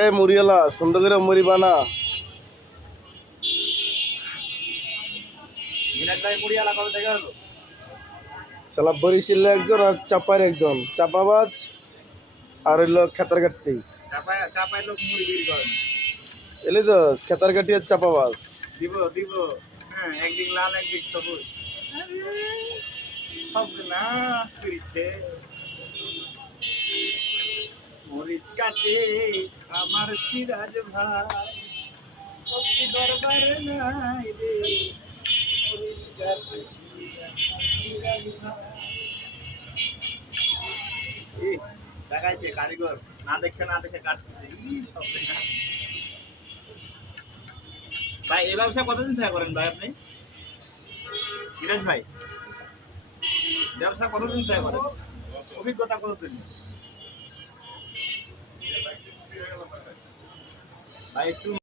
এ মুড়িওয়ালা সুন্দর করে মুড়ি বানা। সালা বরিশিলে একজন আর চাপার একজন। চাপাবাজ আর হইল খেতার কাটি চাপায় চাপায় লোক মুড়ি করে। না। এলি তো খেতার কাটি আর চাপাবাজ। দিব দিব। হ্যাঁ একদিক লাল একদিক সবুজ। সব করেছে। কাটে, আমার সিরাজ ভাই। দরবার নাই রে। দেখাইছে কারিগর, না দেখে না দেখে ভাই, এই ব্যবসা কতদিন থেকে করেন ভাই আপনি? বিরাজ ভাই, ব্যবসা কতদিন থেকে করেন? অভিজ্ঞতা কতদিন? I do.